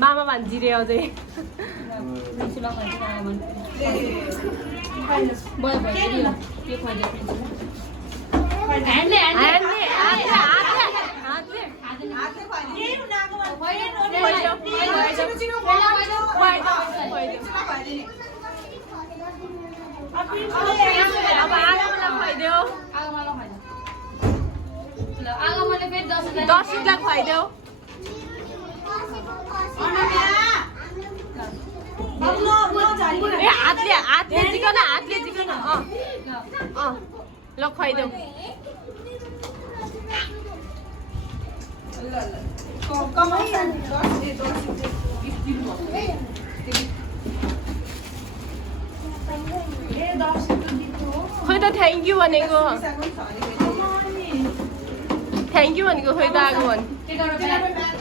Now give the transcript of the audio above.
मामा भान्जी अझै खुवाइदेऊ हातले जिकन ल खुवाइदेऊ खोइ त थ्याङ्क यू भनेको खोइ त आएको भने